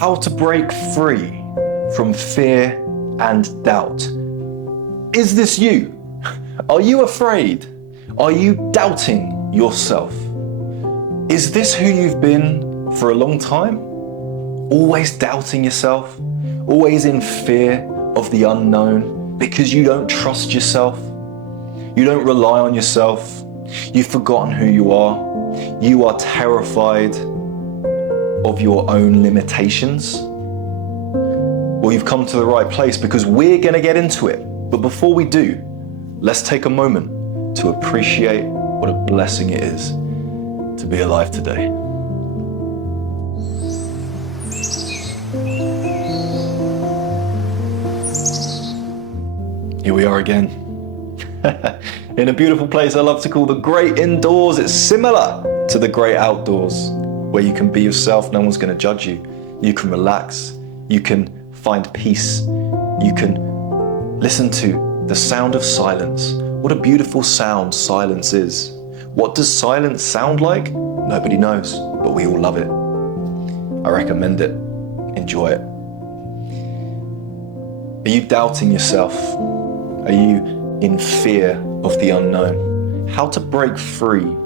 How to break free from fear and doubt. Is this you? Are you afraid? Are you doubting yourself? Is this who you've been for a long time? Always doubting yourself? Always in fear of the unknown because you don't trust yourself? You don't rely on yourself? You've forgotten who you are? You are terrified of your own limitations? Well, you've come to the right place because we're going to get into it. But before we do, let's take a moment to appreciate what a blessing it is to be alive today. Here we are again. In a beautiful place I love to call the great indoors. It's similar to the great outdoors, where you can be yourself, no one's going to judge you. You can relax, you can find peace, you can listen to the sound of silence. What a beautiful sound silence is. What does silence sound like? Nobody knows, but we all love it. I recommend it. Enjoy it. Are you doubting yourself? Are you in fear of the unknown? How to break free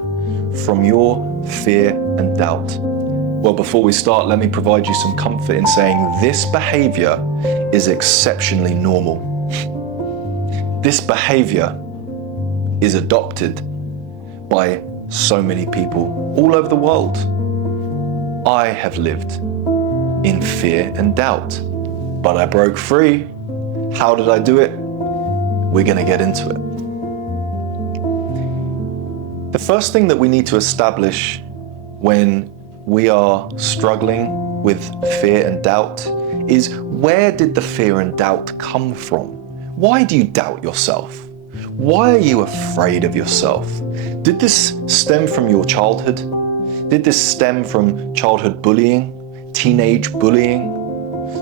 from your fear and doubt? Well, before we start, let me provide you some comfort in saying this behavior is exceptionally normal. This behavior is adopted by so many people all over the world. I have lived in fear and doubt, but I broke free. How did I do it? We're going to get into it. The first thing that we need to establish when we are struggling with fear and doubt is, where did the fear and doubt come from? Why do you doubt yourself? Why are you afraid of yourself? Did this stem from your childhood? Did this stem from childhood bullying, teenage bullying,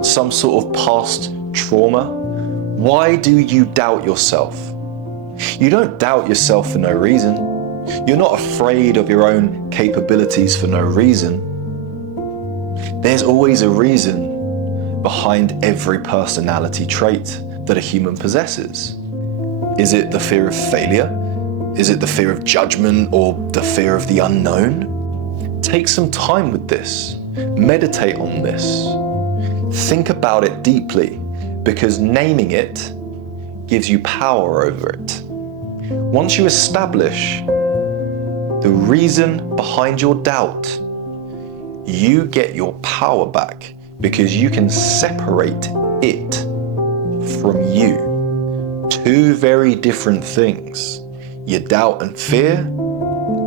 some sort of past trauma? Why do you doubt yourself? You don't doubt yourself for no reason. You're not afraid of your own capabilities for no reason. There's always a reason behind every personality trait that a human possesses. Is it the fear of failure? Is it the fear of judgment or the fear of the unknown? Take some time with this. Meditate on this. Think about it deeply, because naming it gives you power over it. Once you establish the reason behind your doubt, you get your power back, because you can separate it from you. Two very different things. Your doubt and fear,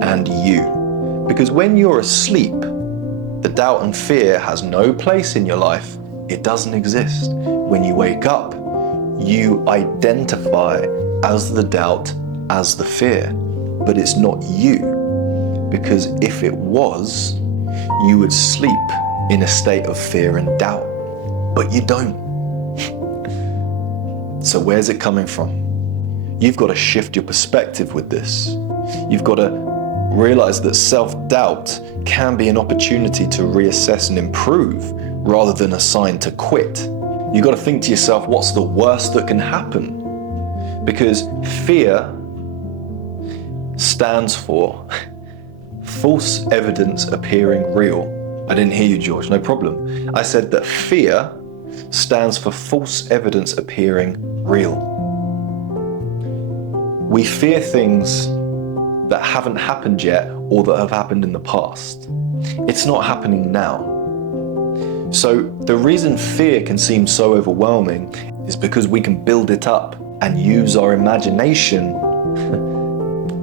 and you. Because when you're asleep, the doubt and fear has no place in your life. It doesn't exist. When you wake up, you identify as the doubt, as the fear, but it's not you. Because if it was, you would sleep in a state of fear and doubt, but you don't. So where's it coming from? You've got to shift your perspective with this. You've got to realize that self-doubt can be an opportunity to reassess and improve rather than a sign to quit. You've got to think to yourself, what's the worst that can happen? Because fear stands for false evidence appearing real. I didn't hear you, George, no problem. I said that fear stands for false evidence appearing real. We fear things that haven't happened yet or that have happened in the past. It's not happening now. So the reason fear can seem so overwhelming is because we can build it up and use our imagination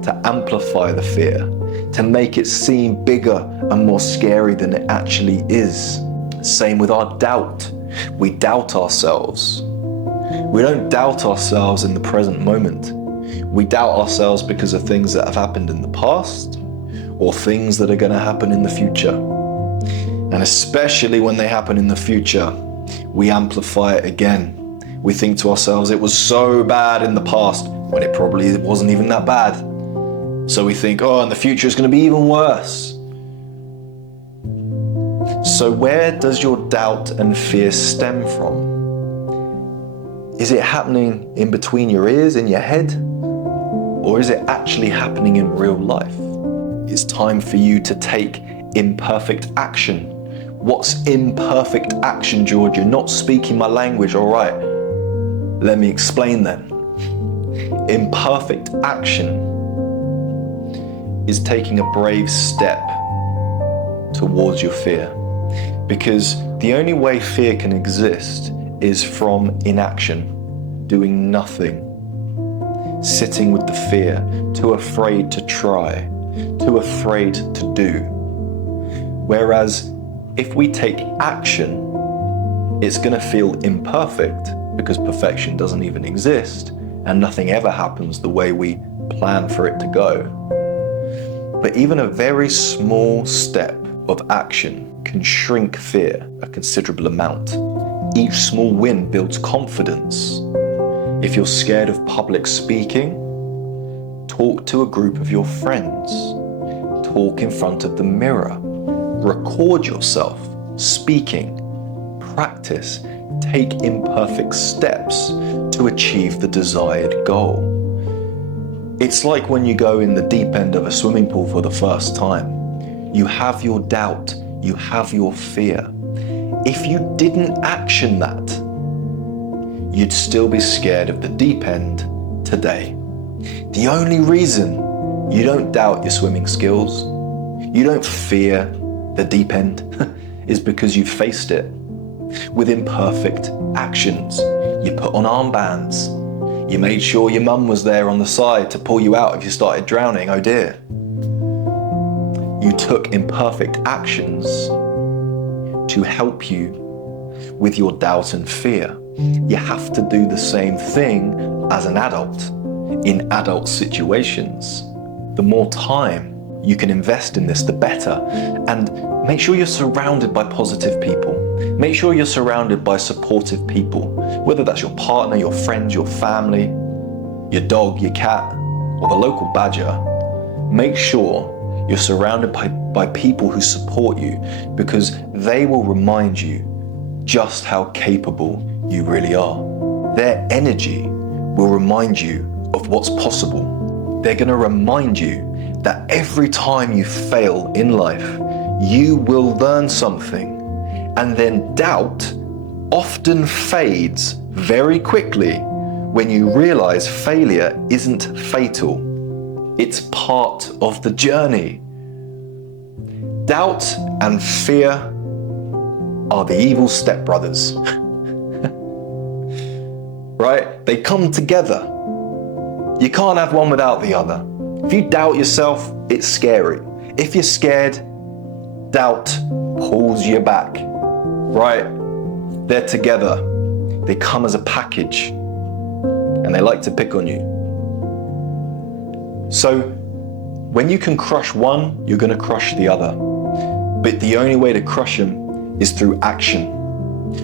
to amplify the fear, to make it seem bigger and more scary than it actually is. Same with our doubt. We doubt ourselves. We don't doubt ourselves in the present moment. We doubt ourselves because of things that have happened in the past or things that are going to happen in the future. And especially when they happen in the future, we amplify it again. We think to ourselves, it was so bad in the past, when it probably wasn't even that bad. So we think, oh, in the future it's going to be even worse. So where does your doubt and fear stem from? Is it happening in between your ears, in your head? Or is it actually happening in real life? It's time for you to take imperfect action. What's imperfect action, George? You're not speaking my language, all right. Let me explain then. Imperfect action is taking a brave step towards your fear. Because the only way fear can exist is from inaction, doing nothing, sitting with the fear, too afraid to try, too afraid to do. Whereas if we take action, it's going to feel imperfect because perfection doesn't even exist and nothing ever happens the way we plan for it to go. But even a very small step of action can shrink fear a considerable amount. Each small win builds confidence. If you're scared of public speaking, talk to a group of your friends. Talk in front of the mirror. Record yourself speaking. Practice. Take imperfect steps to achieve the desired goal. It's like when you go in the deep end of a swimming pool for the first time. You have your doubt, you have your fear. If you didn't action that, you'd still be scared of the deep end today. The only reason you don't doubt your swimming skills, you don't fear the deep end, is because you've faced it with imperfect actions. You put on armbands. You made sure your mum was there on the side to pull you out if you started drowning, oh dear. You took imperfect actions to help you with your doubt and fear. You have to do the same thing as an adult in adult situations. The more time you can invest in this, the better. And make sure you're surrounded by positive people. Make sure you're surrounded by supportive people, whether that's your partner, your friends, your family, your dog, your cat, or the local badger. Make sure you're surrounded by people who support you, because they will remind you just how capable you really are. Their energy will remind you of what's possible. They're going to remind you that every time you fail in life, you will learn something. And then doubt often fades very quickly when you realize failure isn't fatal. It's part of the journey. Doubt and fear are the evil stepbrothers. Right? They come together. You can't have one without the other. If you doubt yourself, it's scary. If you're scared, doubt pulls you back. Right? They're together. They come as a package. And they like to pick on you. So, when you can crush one, you're going to crush the other. But the only way to crush them is through action,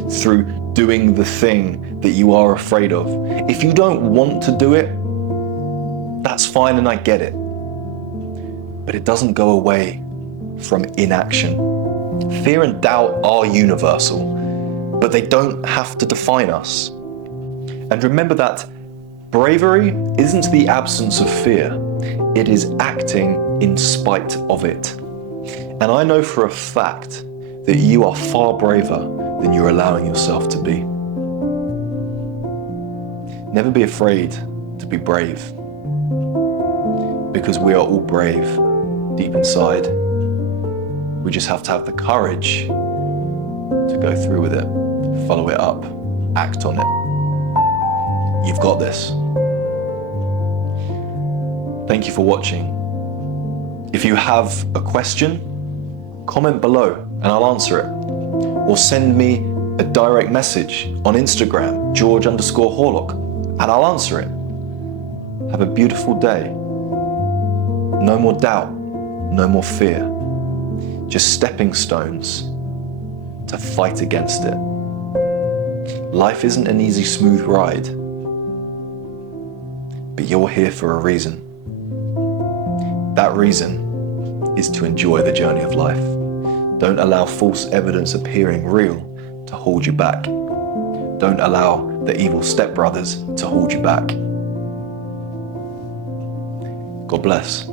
through doing the thing that you are afraid of. If you don't want to do it, that's fine and I get it. But it doesn't go away from inaction. Fear and doubt are universal, but they don't have to define us. And remember that bravery isn't the absence of fear. It is acting in spite of it. And I know for a fact that you are far braver than you're allowing yourself to be. Never be afraid to be brave, because we are all brave deep inside. We just have to have the courage to go through with it, follow it up, act on it. You've got this. Thank you for watching. If you have a question, comment below and I'll answer it. Or send me a direct message on Instagram, George_Horlock, and I'll answer it. Have a beautiful day. No more doubt, no more fear. Just stepping stones to fight against it. Life isn't an easy, smooth ride, but you're here for a reason. That reason is to enjoy the journey of life, Don't allow false evidence appearing real to hold you back. Don't allow the evil stepbrothers to hold you back. God bless.